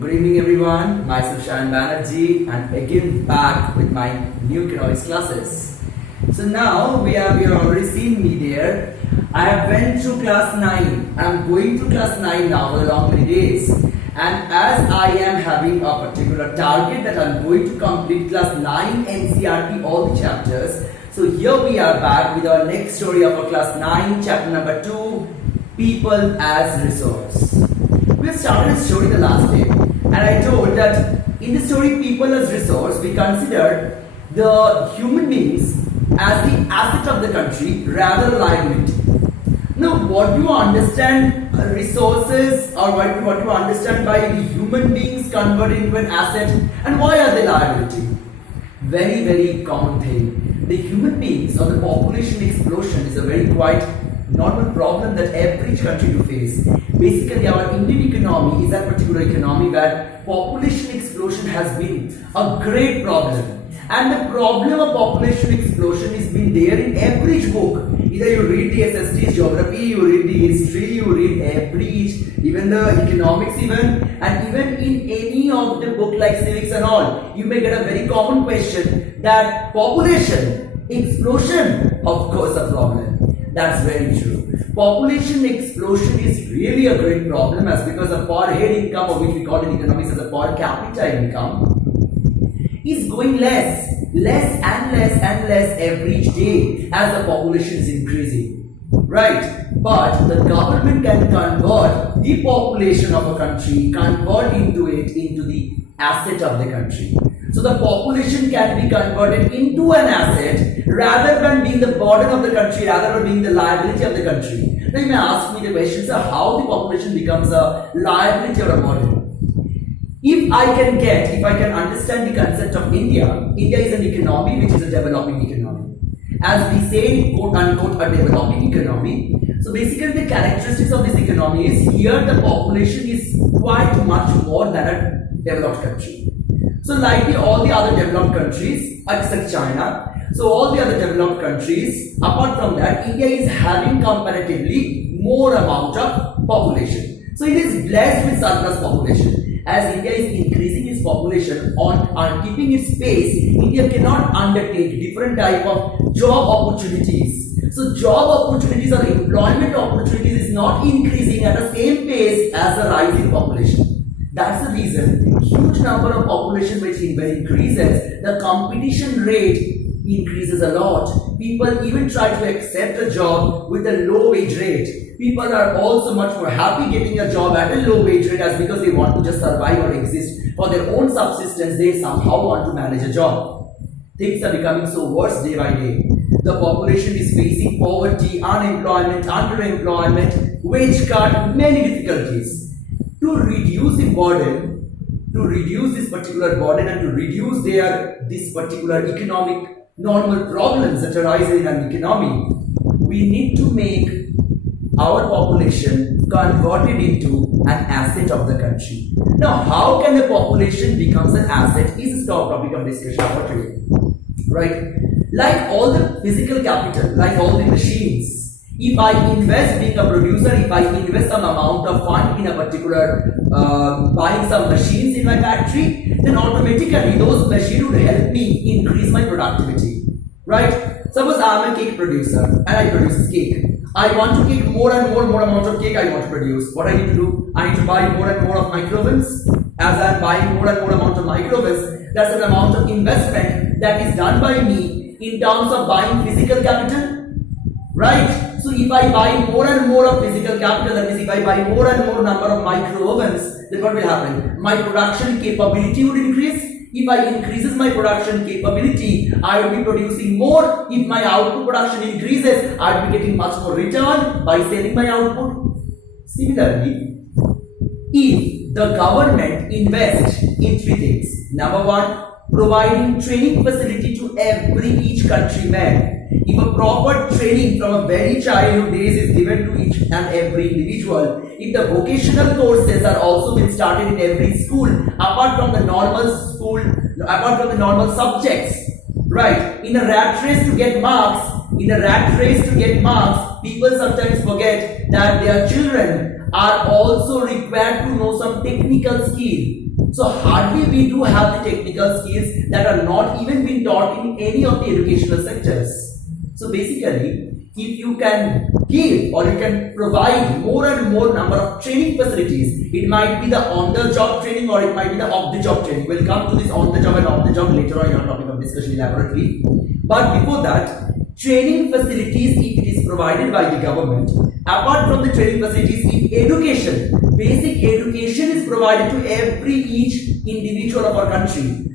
Good evening, everyone. Myself Sharan Banerjee, and again back with my new economics classes. So now we have already seen me there. I have went through class 9. I am going through class 9 now for the long many days. And as I am having a particular target that I am going to complete class 9 NCERT all the chapters. So here we are back with our next story of our class 9 chapter number 2, People as Resource. We have started a story the last day, and I told that in the story People as Resource, we considered the human beings as the asset of the country rather than liability. Now, what do you understand resources, or what do you understand by the human beings converted into an asset, and why are they liability? Very, very common thing. The human beings or the population explosion is a very quite normal problem that every country do face. Basically, our Indian economy is that particular economy where population explosion has been a great problem. And the problem of population explosion is been there in every book. Either you read the SST's geography, you read the history, you read even the economics even, and even in any of the book like civics and all, you may get a very common question that population explosion, of course, a problem. That's very true. Population explosion is really a great problem as because the per head income, or which we call in economics as a per capita income, is going less and less every day as the population is increasing. Right? But the government can convert the population of a country, convert into the asset of the country. So the population can be converted into an asset rather than being the burden of the country, rather than being the liability of the country. Now you may ask me the question, so how the population becomes a liability or a burden? If I can understand the concept of India is an economy which is a developing economy. As we say, quote unquote, a developing economy. So basically the characteristics of this economy is here the population is quite much more than a developed country. So like all the other developed countries, except China, so all the other developed countries, apart from that, India is having comparatively more amount of population. So it is blessed with surplus population. As India is increasing its population on keeping its pace, India cannot undertake different type of job opportunities. So job opportunities or employment opportunities is not increasing at the same pace as the rising population. That's the reason huge number of population which increases, the competition rate increases a lot. People even try to accept a job with a low wage rate. People are also much more happy getting a job at a low wage rate as because they want to just survive or exist. For their own subsistence, they somehow want to manage a job. Things are becoming so worse day by day. The population is facing poverty, unemployment, underemployment, wage cut, many difficulties. To reduce the burden, to reduce this particular burden and to reduce this particular economic normal problems that arise in an economy, we need to make our population converted into an asset of the country. Now, how can the population becomes an asset is a topic of discussion for today. Right? Like all the physical capital, like all the machines, if I invest being a producer, if I invest some amount of fund in a particular buying some machines in my factory, then automatically those machines would help me increase my productivity. Right? Suppose I am a cake producer and I produce cake. I want to make more and more amount of cake I want to produce. What I need to do? I need to buy more and more of microovens. As I am buying more and more amount of microovens, that's an amount of investment that is done by me in terms of buying physical capital. Right? So if I buy more and more of physical capital, that is if I buy more and more number of micro ovens, then what will happen? My production capability would increase. If I increases my production capability, I will be producing more. If my output production increases, I will be getting much more return by selling my output. Similarly, if the government invests in three things. Number one, providing training facility to each countryman. If a proper training from a very childhood days is given to each and every individual, if the vocational courses are also been started in every school, apart from the normal subjects, right? In a rat race to get marks, people sometimes forget that their children are also required to know some technical skill. So hardly we do have the technical skills that are not even being taught in any of the educational sectors. So basically, if you can give or you can provide more and more number of training facilities, it might be the on-the-job training or it might be the off-the-job training. We'll come to this on-the-job and off-the-job later on in our topic of discussion elaborately. But before that, training facilities, if it is provided by the government, apart from the training facilities, if education, basic education is provided to each individual of our country,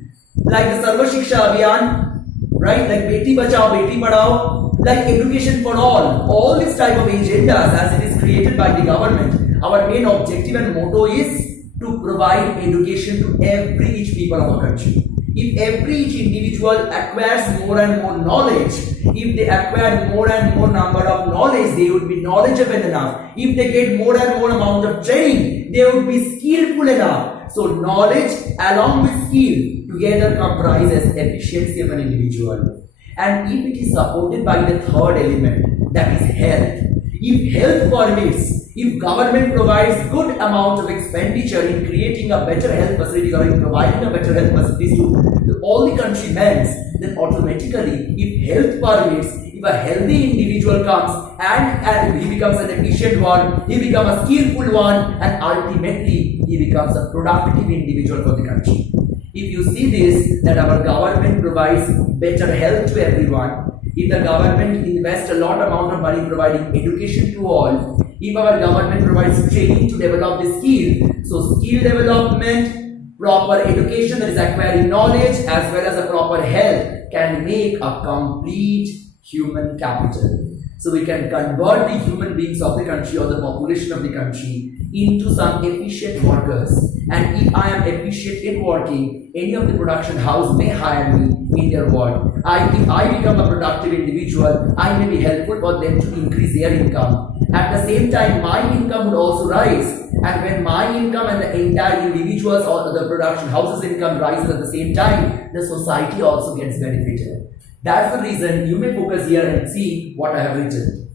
like the Sarva Shiksha Abhiyan, right, like Beti Bachao, Beti Padhao, like education for all these type of agendas as it is created by the government, our main objective and motto is to provide education to each people of our country. If each individual acquires more and more knowledge, if they acquire more and more number of knowledge, they would be knowledgeable enough. If they get more and more amount of training, they would be skillful enough. So knowledge along with skill together comprises efficiency of an individual. And if it is supported by the third element, that is health. If health permits, if government provides good amount of expenditure in creating a better health facilities or in providing a better health facilities to all the countrymen, then automatically, if health permits, if a healthy individual comes and he becomes an efficient one, he becomes a skillful one, and ultimately he becomes a productive individual for the country. If you see this, that our government provides better health to everyone, if the government invests a lot amount of money providing education to all, if our government provides training to develop the skill, so skill development, proper education, that is acquiring knowledge, as well as a proper health, can make a complete human capital. So we can convert the human beings of the country or the population of the country into some efficient workers. And if I am efficient in working, any of the production house may hire me in their work. If I become a productive individual, I may be helpful for them to increase their income. At the same time, my income would also rise. And when my income and the entire individuals or the production house's income rises at the same time, the society also gets benefited. That's the reason you may focus here and see what I have written.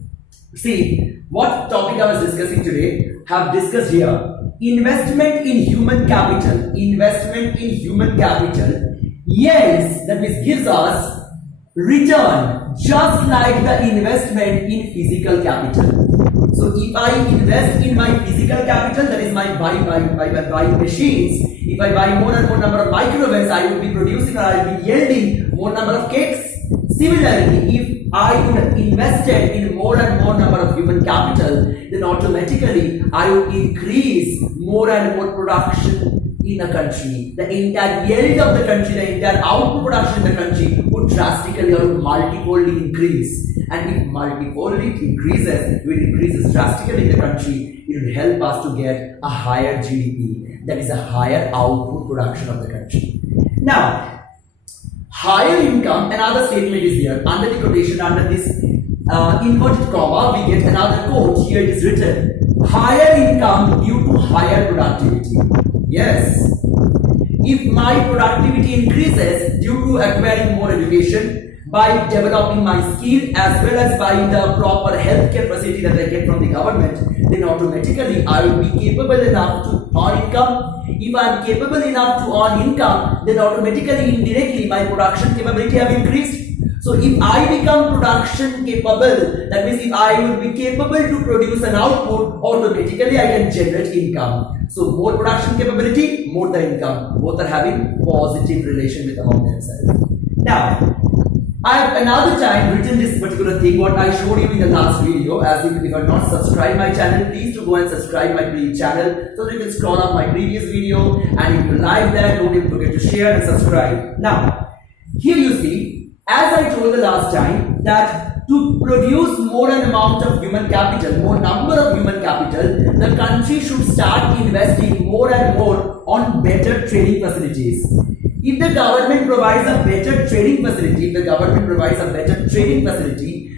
See, what topic I was discussing today, have discussed here. Investment in human capital. Investment in human capital. Yes, that means gives us return just like the investment in physical capital. So if I invest in my physical capital, that is my buying machines, if I buy more and more number of microwaves, I will be producing or I will be yielding more number of cakes. Similarly, if I would invested in more and more number of human capital, then automatically I would increase more and more production in a country. The entire yield of the country, the entire output production in the country would drastically or multifold increase. And if multifold it increases, it increases drastically in the country, it will help us to get a higher GDP. That is a higher output production of the country. Now, higher income, another statement is here. Under the quotation, under this inverted comma, we get another quote. Here it is written, higher income due to higher productivity. Yes. If my productivity increases due to acquiring more education, by developing my skill as well as by the proper healthcare facility that I get from the government, then automatically I will be capable enough to earn income. If I am capable enough to earn income, then automatically, indirectly, my production capability have increased. So if I become production capable, that means if I will be capable to produce an output, automatically I can generate income. So more production capability, more the income. Both are having positive relation with among themselves. Now, I have another time written this particular thing, what I showed you in the last video. As if you are not subscribed my channel, please do go and subscribe my channel so that you can scroll up my previous video. And if you like that, don't even forget to share and subscribe. Now, here you see, as I told the last time, that to produce more an amount of human capital, more number of human capital, the country should start investing more and more on better training facilities. If the government provides a better training facility,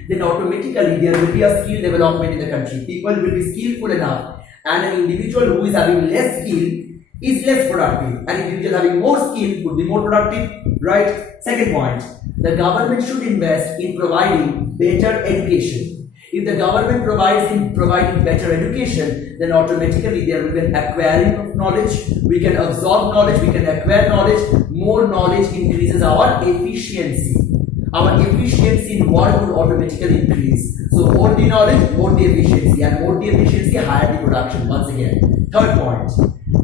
then automatically there will be a skill development in the country. People will be skillful enough, and an individual who is having less skill is less productive. An individual having more skill would be more productive, right? Second point, the government should invest in providing better education. If the government providing better education, then automatically there will be an acquiring of knowledge. We can absorb knowledge, we can acquire knowledge. More knowledge increases our efficiency. Our efficiency in work will automatically increase. So more the knowledge, more the efficiency, and more the efficiency, higher the production. Once again, third point,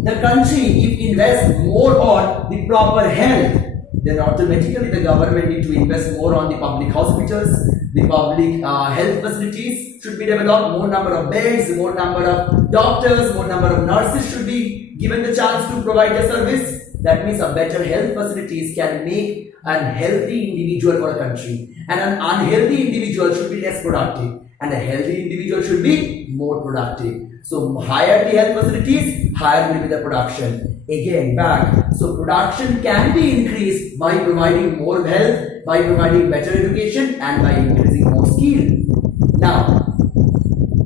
the country if invests more on the proper health, then automatically the government need to invest more on the public hospitals, the public health facilities should be developed, more number of beds, more number of doctors, more number of nurses should be given the chance to provide the service. That means a better health facilities can make a healthy individual for a country, and an unhealthy individual should be less productive, and a healthy individual should be more productive. So higher the health facilities, higher will be the production. Again back, so production can be increased by providing more health, by providing better education, and by increasing more skill. Now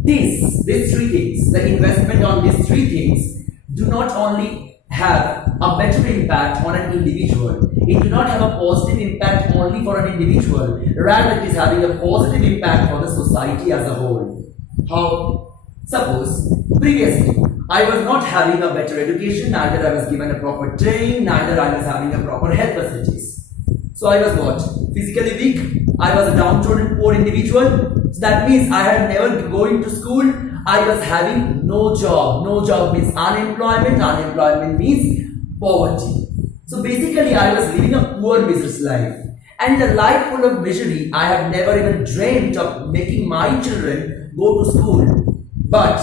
these three things, the investment on these three things do not only have a better impact on an individual, it do not have a positive impact only for an individual, rather it is having a positive impact for the society as a whole. How? Suppose previously I was not having a better education, neither I was given a proper training, neither I was having a proper health facilities. So I was what? Physically weak, I was a downtrodden poor individual. So that means I had never going to school, I was having no job. No job means unemployment, unemployment means poverty. So basically I was living a poor miser's life. And in a life full of misery, I have never even dreamt of making my children go to school. But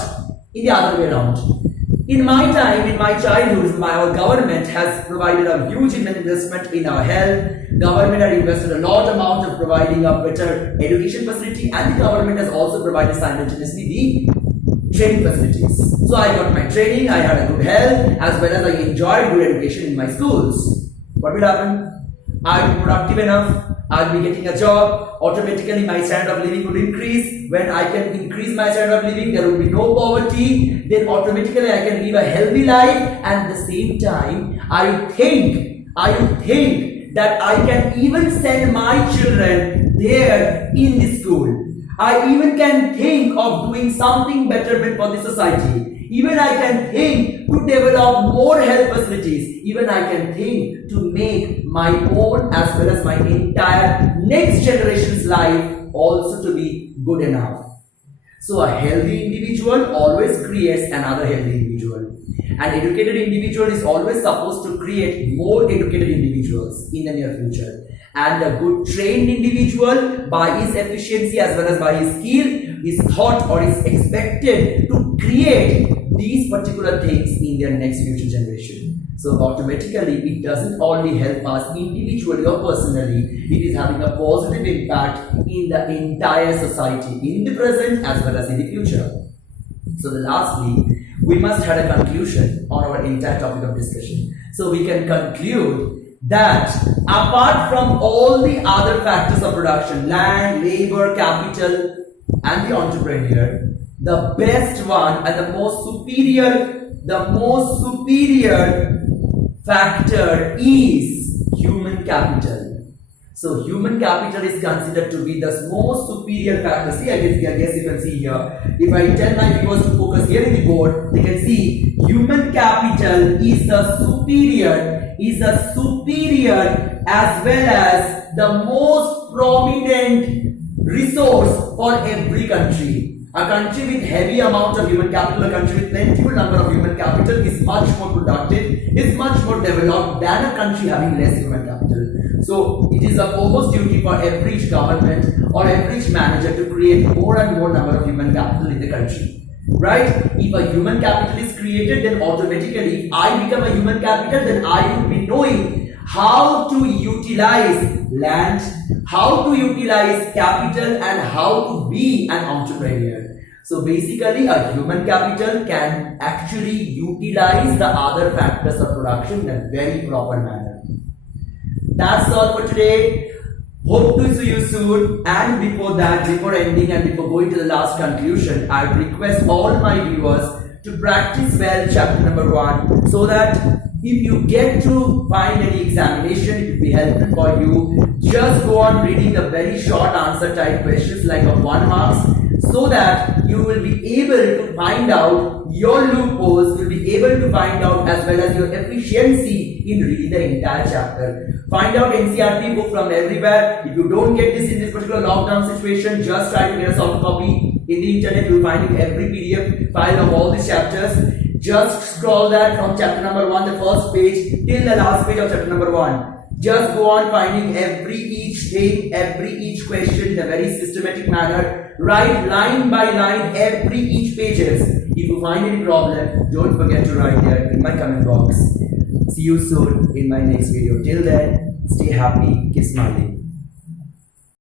in the other way around, in my time, in my childhood, our government has provided a huge investment in our health. Government has invested a lot amount of providing a better education facility, and the government has also provided simultaneously the training facilities. So I got my training, I had a good health, as well as I enjoyed good education in my schools. What will happen? I'll be productive enough, I'll be getting a job, automatically my standard of living will increase. When I can increase my standard of living, there will be no poverty, then automatically I can live a healthy life, and at the same time, I think that I can even send my children there in the school. I even can think of doing something betterment for the society. Even I can think to develop more health facilities. Even I can think to make my own as well as my entire next generation's life also to be good enough. So a healthy individual always creates another healthy individual. An educated individual is always supposed to create more educated individuals in the near future. And a good trained individual, by his efficiency as well as by his skill, is thought or is expected to create these particular things in their next future generation. So automatically it doesn't only help us individually or personally, it is having a positive impact in the entire society, in the present as well as in the future. So lastly, we must have a conclusion on our entire topic of discussion. So we can conclude that apart from all the other factors of production, land, labor, capital, and the entrepreneur, the best one and the most superior factor is human capital. So human capital is considered to be the most superior factor. See, I guess you can see here. If I tell my viewers to focus here in the board, they can see human capital is the superior as well as the most prominent resource for every country. A country with heavy amount of human capital, a country with plentiful number of human capital is much more productive, is much more developed than a country having less human capital. So it is a foremost duty for every government or every manager to create more and more number of human capital in the country. Right? If a human capital is created, then automatically if I become a human capital, then I will be knowing how to utilize land, how to utilize capital, and how to be an entrepreneur. So basically a human capital can actually utilize the other factors of production in a very proper manner. That's all for today. Hope to see you soon. And before that, before ending and before going to the last conclusion, I request all my viewers to practice well chapter number 1, so that if you get to find any examination, it will be helpful for you. Just go on reading the very short answer type questions like of 1 mark, so that you will be able to find out your loopholes, you'll be able to find out as well as your efficiency in reading the entire chapter. Find out NCERT book from everywhere. If you don't get this in this particular lockdown situation, just try to get a soft copy. In the internet, you will find every PDF file of all these chapters. Just scroll that from chapter number 1, the first page, till the last page of chapter number 1. Just go on finding each thing, each question in a very systematic manner. Write line by line each pages. If you find any problem, don't forget to write there in my comment box. See you soon in my next video. Till then, stay happy, keep smiling.